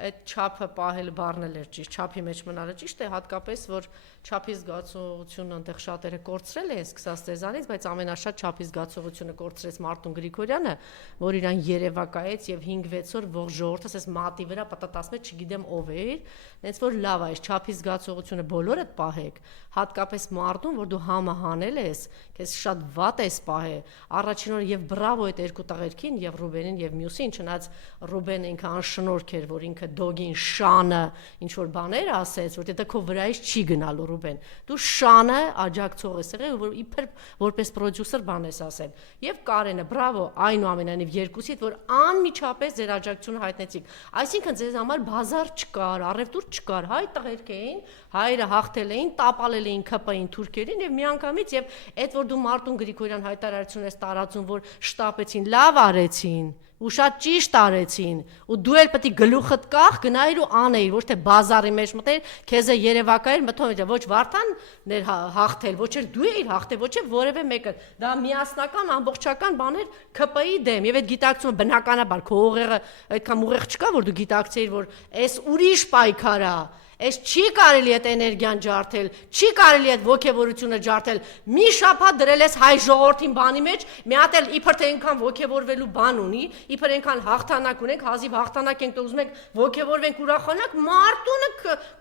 այդ չափը պահելը բառնել էր ճիշտ, չափի մեջ մնալը ճիշտ է, հատկապես որ չափի զգացողությունը այնտեղ շատերը կորցրել են սկսած ծեզանից, բայց ամենաշատ չափի զգացողությունը կորցրեց Մարտուն Գրիգորյանը, որ իրան երևակայեց եւ 5-6 օր ողջ ժողովուրդը ասես մատի վրա պատատասում է, չգիտեմ ով էր, այնց որ լավ է, չափի զգացողությունը բոլորդ պահեք, հատկապես Մարտուն, որ դու համը հանել ես, քեզ շատ վատ ես պահել, առաջին օրը եւ բրավո այդ երկու տղերքին եւ Ռուբենին եւ մյուսին, չնայած Ռուբենը ինքը անշնորհք էր, որ ինքը դոգին շանը ինչ որ բաներ ասեց, որ դա քո վրայից չի գնալու Ռուբեն։ Դու շանը աջակցող ես եղել, որ իբր որպես պրոդյուսեր բան ես ասել։ Եվ Կարենը, բրավո, այնուամենայնիվ երկուսիդ, որ անմիջապես ձեր աջակցությունը հայտնեցիք։ Այսինքն ձեզ համար բազար չկար, առևտուր չկար, հայ տղերք էին, հայրը հաղթել էին, տապալել էին ԿՊ-ին թուրքերին եւ միանգամից եւ այդ որ դու Մարտուն Գրիգորյան հայտարարություն ես տարածում, որ շտապեցին, լավ արեցին, ու շատ ճիշտ արեցին, ու դու էլ պետք է գլուխդ կախ գնայիր ու անեիր, ոչ թե բազարի մեջ մտեր, քեզ է երևակայել, մտնում ոչ Վարդանն էր հաղթել, ոչ էլ դու էիր հաղթել, ոչ էլ որևէ մեկը, դա միասնական ամբողջական բան էր ԿՊ-ի դեմ, եւ այդ գիտակցումը բնականաբար քո ուղեղը այդքան ուղեղ չկա, որ դու գիտակցեիր, որ այս ուրիշ պայքար է, Այս չի կարելի այդ էներգիան ջարդել, չի կարելի այդ ոգևորությունը ջարդել։ Մի շաբաթ դրել ես հայ ժողովրդին բանի մեջ, մի հատ էլ իբր թե այնքան ոգևորվելու բան ունի, իբր այնքան հաղթանակ ունենք, հազիվ հաղթանակ ենք, ուզում եք ոգևորվենք ուրախանանք, Մարտունը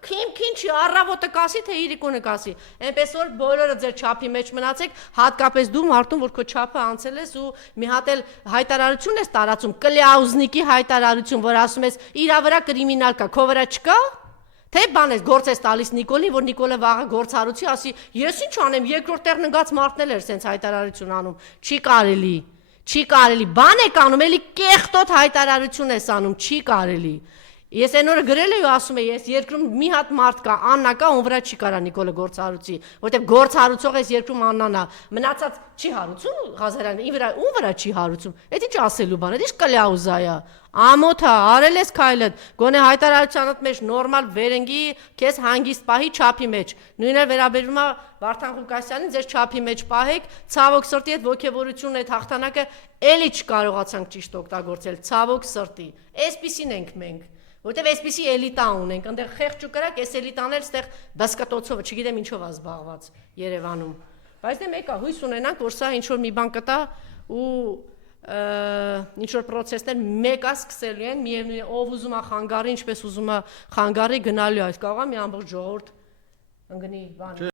քին չի առավոտը կասի, թե իրիկունը կասի։ Այնպես որ բոլորը ձեր չափի մեջ մնացեք, հատկապես դու Մարտուն, որ քո չափը անցել ես ու մի հատ էլ հայտարարություն ես տարածում, Կլյաուզնիկի հայտարարություն, որ ասում ես իրա վրա կրիմինալ կա, քո վրա չկա։ Թե բան ես գործ ես տալիս Նիկոլին, որ Նիկոլը վաղը գործառույցի ասի, ես ինչ անեմ, երկրորդ տեղն ընկած մարդն էր սենց հայտարարություն անում, չի կարելի, բան եք անում, էլի կեղտոտ հայտարարություն ես անում, չի կարելի։ Ես այն օրը գրել եմ ու ասում եմ, ես երկրում մի հատ մարդ կա, Աննա կա, ում վրա չի կարա Նիկոլը գործառույցի, որտեղ գործառույցող ես երկրում Աննան է, մնացած չի հարուցում Ղազարյանը, ում վրա չի հարուցում, այդ ինչ ասելու բան, այդ ինչ կլյաուզա է, ամոթ է, արել ես քայլդ, գոնե հայտարարությանդ մեջ նորմալ վերընկի, քեզ հանգիստ պահի չափի մեջ, նույնը վերաբերում է Վարդան Ղուկասյանին, ձեր չափի մեջ պահեք, ցավոք սրտի այդ ոգևորությունը, այդ հաղթանակը էլի չկարողացանք ճիշտ օգտագործել, ցավոք սրտի, այսպիսին ենք մենք Որտեւ այսպիսի էլիտա ունենք, այնտեղ խեղճ ու կրակ, այս էլիտան էլ ստեղ բասկատոցով, չգիտեմ ինչով է զբաղված Երևանում։ Բայց դե մեկա հույս ունենանք, որ սա ինչ որ մի բան կտա ու ինչ որ process-ներ մեկա սկսելու են, միևնույն է, ով ուզում է խանգարի, ինչպես ուզում է խանգարի գնալու է, այս կարող է մի ամբողջ ժողովուրդ ընկնի բան։